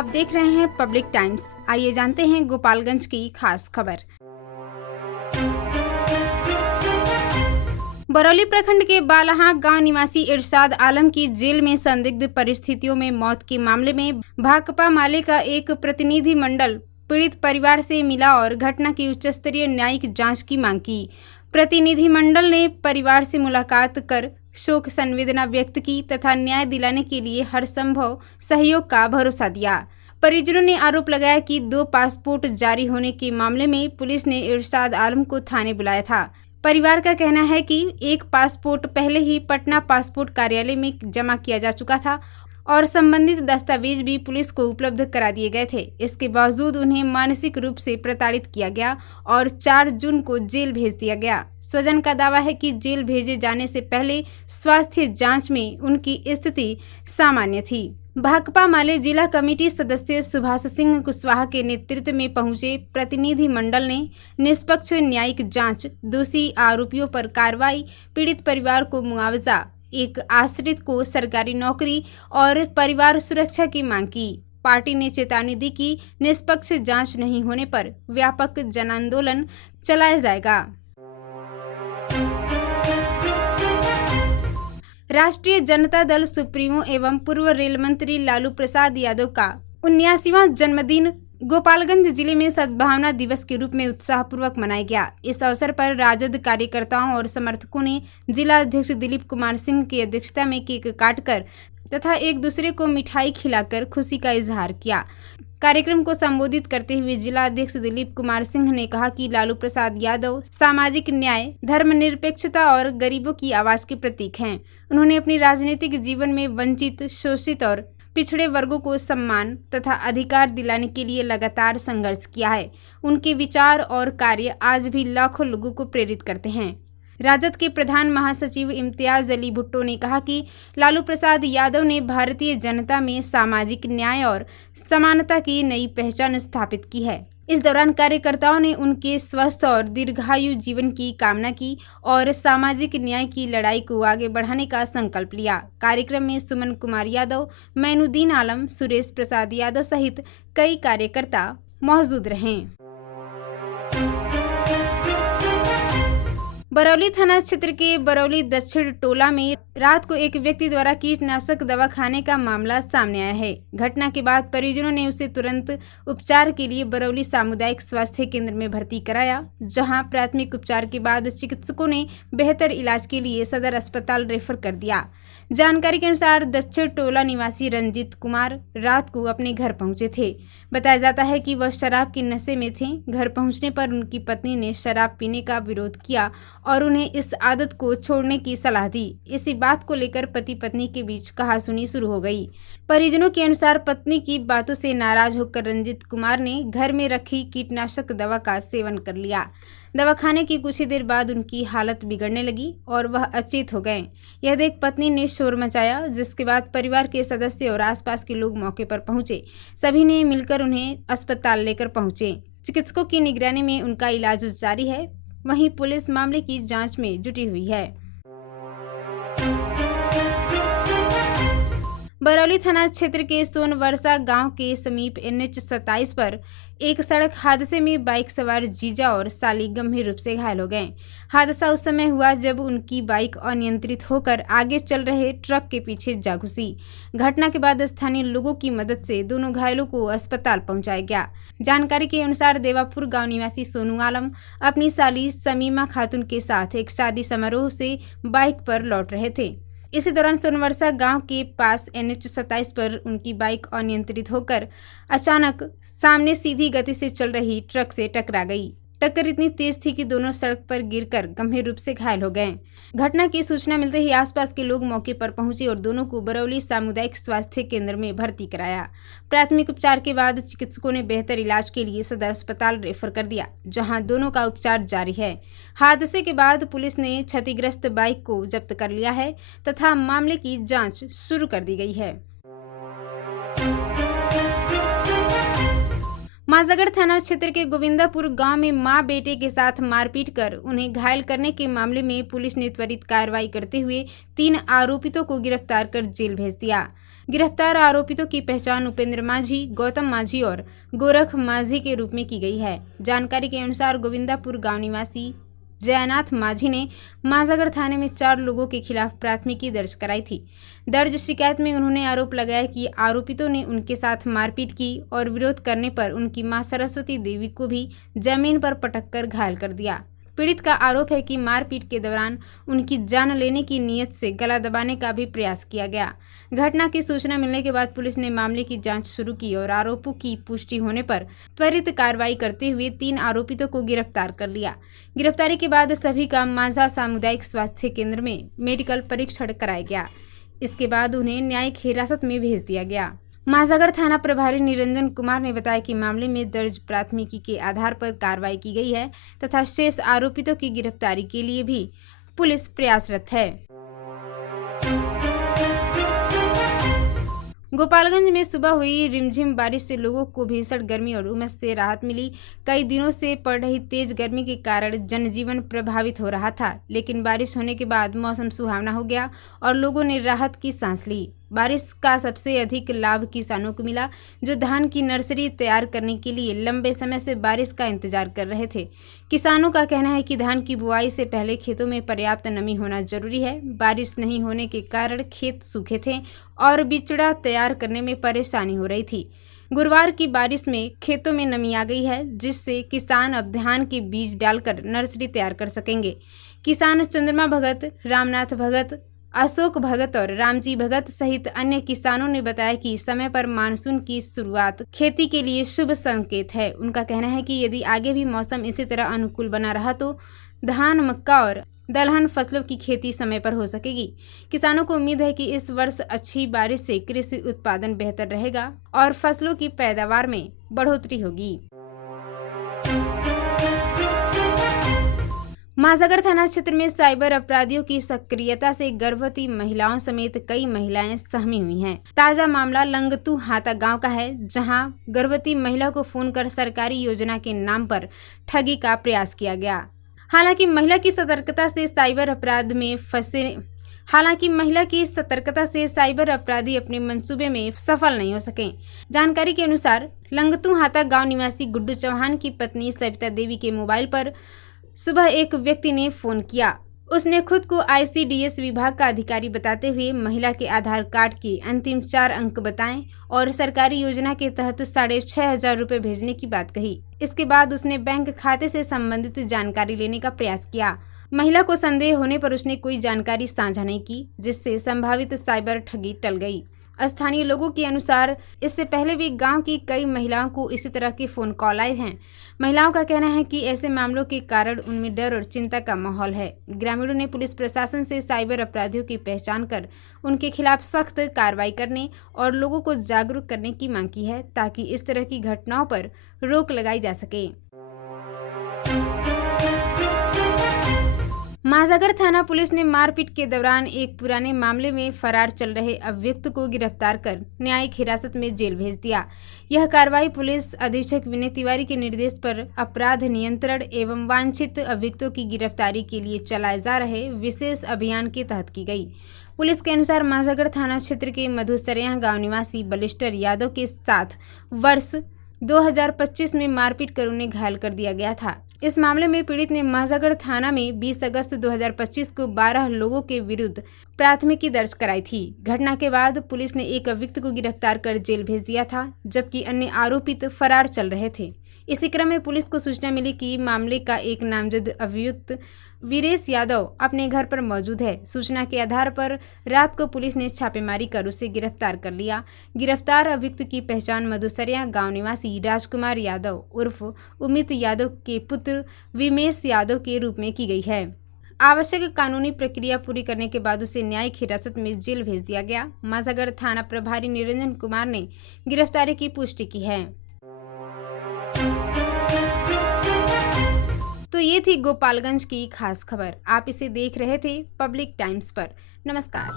आप देख रहे हैं पब्लिक टाइम्स। आइए जानते हैं गोपालगंज की खास खबर। बरौली प्रखंड के बालाहां गांव निवासी इरशाद आलम की जेल में संदिग्ध परिस्थितियों में मौत के मामले में भाकपा माले का एक प्रतिनिधि मंडल पीड़ित परिवार से मिला और घटना की उच्च स्तरीय न्यायिक जांच की मांग की। प्रतिनिधि मंडल ने परिवार से मुलाकात कर शोक संवेदना व्यक्त की तथा न्याय दिलाने के लिए हर संभव सहयोग का भरोसा दिया। परिजनों ने आरोप लगाया कि 2 पासपोर्ट जारी होने के मामले में पुलिस ने इरशाद आलम को थाने बुलाया था। परिवार का कहना है कि एक पासपोर्ट पहले ही पटना पासपोर्ट कार्यालय में जमा किया जा चुका था और संबंधित दस्तावेज भी पुलिस को उपलब्ध करा दिए गए थे। इसके बावजूद उन्हें मानसिक रूप से प्रताड़ित किया गया और 4 जून को जेल भेज दिया गया। स्वजन का दावा है कि जेल भेजे जाने से पहले स्वास्थ्य जांच में उनकी स्थिति सामान्य थी। भाकपा माले जिला कमेटी सदस्य सुभाष सिंह कुशवाहा के नेतृत्व में पहुंचे प्रतिनिधि मंडल ने निष्पक्ष न्यायिक जांच, दोषी आरोपियों पर कार्रवाई, पीड़ित परिवार को मुआवजा, एक आश्रित को सरकारी नौकरी और परिवार सुरक्षा की मांग की। पार्टी ने चेतावनी दी कि निष्पक्ष जांच नहीं होने पर व्यापक जन आंदोलन चलाया जाएगा। राष्ट्रीय जनता दल सुप्रीमो एवं पूर्व रेल मंत्री लालू प्रसाद यादव का 79वां जन्मदिन गोपालगंज जिले में सद्भावना दिवस के रूप में उत्साहपूर्वक मनाया गया। इस अवसर पर राजद कार्यकर्ताओं और समर्थकों ने जिला अध्यक्ष दिलीप कुमार सिंह की अध्यक्षता में केक काटकर तथा एक दूसरे को मिठाई खिलाकर खुशी का इजहार किया। कार्यक्रम को संबोधित करते हुए जिला अध्यक्ष दिलीप कुमार सिंह ने कहा कि लालू प्रसाद यादव सामाजिक न्याय, धर्मनिरपेक्षता और गरीबों की आवाज के प्रतीक हैं। उन्होंने अपने राजनीतिक जीवन में वंचित, शोषित और पिछड़े वर्गों को सम्मान तथा अधिकार दिलाने के लिए लगातार संघर्ष किया है। उनके विचार और कार्य आज भी लाखों लोगों को प्रेरित करते हैं। राजद के प्रधान महासचिव इम्तियाज अली भुट्टो ने कहा कि लालू प्रसाद यादव ने भारतीय जनता में सामाजिक न्याय और समानता की नई पहचान स्थापित की है। इस दौरान कार्यकर्ताओं ने उनके स्वस्थ और दीर्घायु जीवन की कामना की और सामाजिक न्याय की लड़ाई को आगे बढ़ाने का संकल्प लिया। कार्यक्रम में सुमन कुमार यादव, मैनुद्दीन आलम, सुरेश प्रसाद यादव सहित कई कार्यकर्ता मौजूद रहे। बरौली थाना क्षेत्र के बरौली दक्षिण टोला में रात को एक व्यक्ति द्वारा कीटनाशक दवा खाने का मामला सामने आया है। घटना के बाद परिजनों ने उसे तुरंत उपचार के लिए बरौली सामुदायिक स्वास्थ्य केंद्र में भर्ती कराया, जहां प्राथमिक उपचार के बाद चिकित्सकों ने बेहतर इलाज के लिए सदर अस्पताल रेफर कर दिया। जानकारी के अनुसार दक्षिण टोला निवासी रंजीत कुमार रात को अपने घर पहुंचे थे। बताया जाता है कि वह शराब के नशे में थे। घर पहुंचने पर उनकी पत्नी ने शराब पीने का विरोध किया और उन्हें इस आदत को छोड़ने की सलाह दी। इसी बात को लेकर पति पत्नी के बीच कहासुनी शुरू हो गई। परिजनों के अनुसार पत्नी की बातों से नाराज होकर रंजीत कुमार ने घर में रखी कीटनाशक दवा का सेवन कर लिया। दवा खाने की कुछ ही देर बाद उनकी हालत बिगड़ने लगी और वह अचेत हो गए। यह देख पत्नी ने शोर मचाया, जिसके बाद परिवार के सदस्य और आसपास के लोग मौके पर पहुंचे। सभी ने मिलकर उन्हें अस्पताल लेकर पहुंचे। चिकित्सकों की निगरानी में उनका इलाज जारी है। वहीं पुलिस मामले की जांच में जुटी हुई है। बरौली थाना क्षेत्र के सोनवर्षा गांव के समीप NH 27 पर एक सड़क हादसे में बाइक सवार जीजा और साली गंभीर रूप से घायल हो गए। हादसा उस समय हुआ जब उनकी बाइक अनियंत्रित होकर आगे चल रहे ट्रक के पीछे जा घुसी। घटना के बाद स्थानीय लोगों की मदद से दोनों घायलों को अस्पताल पहुंचाया गया। जानकारी के अनुसार देवापुर गांव निवासी सोनू आलम अपनी साली समीमा खातून के साथ एक शादी समारोह से बाइक पर लौट रहे थे। इसी दौरान सोनवर्षा गांव के पास NH 27 पर उनकी बाइक अनियंत्रित होकर अचानक सामने सीधी गति से चल रही ट्रक से टकरा गई। टक्कर इतनी तेज थी कि दोनों सड़क पर गिरकर गंभीर रूप से घायल हो गए। घटना की सूचना मिलते ही आसपास के लोग मौके पर पहुंचे और दोनों को बरौली सामुदायिक स्वास्थ्य केंद्र में भर्ती कराया। प्राथमिक उपचार के बाद चिकित्सकों ने बेहतर इलाज के लिए सदर अस्पताल रेफर कर दिया, जहां दोनों का उपचार जारी है। हादसे के बाद पुलिस ने क्षतिग्रस्त बाइक को जब्त कर लिया है तथा मामले की जाँच शुरू कर दी गई है। मांजगढ़ थाना क्षेत्र के गोविंदापुर गांव में मां बेटे के साथ मारपीट कर उन्हें घायल करने के मामले में पुलिस ने त्वरित कार्रवाई करते हुए 3 आरोपितों को गिरफ्तार कर जेल भेज दिया। गिरफ्तार आरोपितों की पहचान उपेंद्र माझी, गौतम माझी और गोरख माझी के रूप में की गई है। जानकारी के अनुसार गोविंदापुर गांव निवासी जयनाथ माझी ने माझागढ़ थाने में 4 लोगों के खिलाफ प्राथमिकी दर्ज कराई थी। दर्ज शिकायत में उन्होंने आरोप लगाया कि आरोपितों ने उनके साथ मारपीट की और विरोध करने पर उनकी मां सरस्वती देवी को भी जमीन पर पटककर घायल कर दिया। पीड़ित का आरोप है कि मारपीट के दौरान उनकी जान लेने की नीयत से गला दबाने का भी प्रयास किया गया। घटना की सूचना मिलने के बाद पुलिस ने मामले की जांच शुरू की और आरोपों की पुष्टि होने पर त्वरित कार्रवाई करते हुए 3 आरोपितों को गिरफ्तार कर लिया। गिरफ्तारी के बाद सभी का माझा सामुदायिक स्वास्थ्य केंद्र में मेडिकल परीक्षण कराया गया। इसके बाद उन्हें न्यायिक हिरासत में भेज दिया गया। माझागढ़ थाना प्रभारी निरंजन कुमार ने बताया कि मामले में दर्ज प्राथमिकी के आधार पर कार्रवाई की गई है तथा शेष आरोपितों की गिरफ्तारी के लिए भी पुलिस प्रयासरत है। गोपालगंज में सुबह हुई रिमझिम बारिश से लोगों को भीषण गर्मी और उमस से राहत मिली। कई दिनों से पड़ रही तेज गर्मी के कारण जनजीवन प्रभावित हो रहा था, लेकिन बारिश होने के बाद मौसम सुहावना हो गया और लोगों ने राहत की सांस ली। बारिश का सबसे अधिक लाभ किसानों को मिला, जो धान की नर्सरी तैयार करने के लिए लंबे समय से बारिश का इंतजार कर रहे थे। किसानों का कहना है कि धान की बुआई से पहले खेतों में पर्याप्त नमी होना जरूरी है। बारिश नहीं होने के कारण खेत सूखे थे और बिचड़ा तैयार करने में परेशानी हो रही थी। गुरुवार की बारिश में खेतों में नमी आ गई है, जिससे किसान अब धान के बीज डालकर नर्सरी तैयार कर सकेंगे। किसान चंद्रमा भगत, रामनाथ भगत, अशोक भगत और रामजी भगत सहित अन्य किसानों ने बताया कि समय पर मानसून की शुरुआत खेती के लिए शुभ संकेत है। उनका कहना है कि यदि आगे भी मौसम इसी तरह अनुकूल बना रहा तो धान, मक्का और दलहन फसलों की खेती समय पर हो सकेगी। किसानों को उम्मीद है कि इस वर्ष अच्छी बारिश से कृषि उत्पादन बेहतर रहेगा और फसलों की पैदावार में बढ़ोतरी होगी। माझागढ़ थाना क्षेत्र में साइबर अपराधियों की सक्रियता से गर्भवती महिलाओं समेत कई महिलाएं सहमी हुई हैं। ताजा मामला लंगतू हाता गांव का है, जहां गर्भवती महिला को फोन कर सरकारी योजना के नाम पर ठगी का प्रयास किया गया। हालांकि महिला की सतर्कता से साइबर अपराधी अपने मंसूबे में सफल नहीं हो सके। जानकारी के अनुसार लंगतू हाता गांव निवासी गुड्डू चौहान की पत्नी सविता देवी के मोबाइल पर सुबह एक व्यक्ति ने फोन किया। उसने खुद को ICDS विभाग का अधिकारी बताते हुए महिला के आधार कार्ड के अंतिम 4 अंक बताएं और सरकारी योजना के तहत 6,500 रुपये भेजने की बात कही। इसके बाद उसने बैंक खाते से संबंधित जानकारी लेने का प्रयास किया। महिला को संदेह होने पर उसने कोई जानकारी साझा नहीं की, जिससे संभावित साइबर ठगी टल गई। स्थानीय लोगों के अनुसार इससे पहले भी गांव की कई महिलाओं को इसी तरह के फोन कॉल आए हैं। महिलाओं का कहना है कि ऐसे मामलों के कारण उनमें डर और चिंता का माहौल है। ग्रामीणों ने पुलिस प्रशासन से साइबर अपराधियों की पहचान कर उनके खिलाफ सख्त कार्रवाई करने और लोगों को जागरूक करने की मांग की है, ताकि इस तरह की घटनाओं पर रोक लगाई जा सके। माझागढ़ थाना पुलिस ने मारपीट के दौरान एक पुराने मामले में फरार चल रहे अभियुक्त को गिरफ्तार कर न्यायिक हिरासत में जेल भेज दिया। यह कार्रवाई पुलिस अधीक्षक विनय तिवारी के निर्देश पर अपराध नियंत्रण एवं वांछित अभियुक्तों की गिरफ्तारी के लिए चलाए जा रहे विशेष अभियान के तहत की गई। पुलिस के अनुसार माझागढ़ थाना क्षेत्र के मधुसरिया गांव निवासी बलिस्टर यादव के साथ वर्ष 2025 में मारपीट कर उन्हें घायल कर दिया गया था। इस मामले में पीड़ित ने माझागढ़ थाना में 20 अगस्त 2025 को 12 लोगों के विरुद्ध प्राथमिकी दर्ज कराई थी। घटना के बाद पुलिस ने एक अभियुक्त को गिरफ्तार कर जेल भेज दिया था, जबकि अन्य आरोपित फरार चल रहे थे। इसी क्रम में पुलिस को सूचना मिली कि मामले का एक नामजद अभियुक्त वीरेश यादव अपने घर पर मौजूद है। सूचना के आधार पर रात को पुलिस ने छापेमारी कर उसे गिरफ्तार कर लिया। गिरफ्तार अभियुक्त की पहचान मधुसरिया गांव निवासी राजकुमार यादव उर्फ उमित यादव के पुत्र विमेश यादव के रूप में की गई है। आवश्यक कानूनी प्रक्रिया पूरी करने के बाद उसे न्यायिक हिरासत में जेल भेज दिया गया। माझागढ़ थाना प्रभारी निरंजन कुमार ने गिरफ्तारी की पुष्टि की है। तो ये थी गोपालगंज की खास खबर। आप इसे देख रहे थे पब्लिक टाइम्स पर। नमस्कार।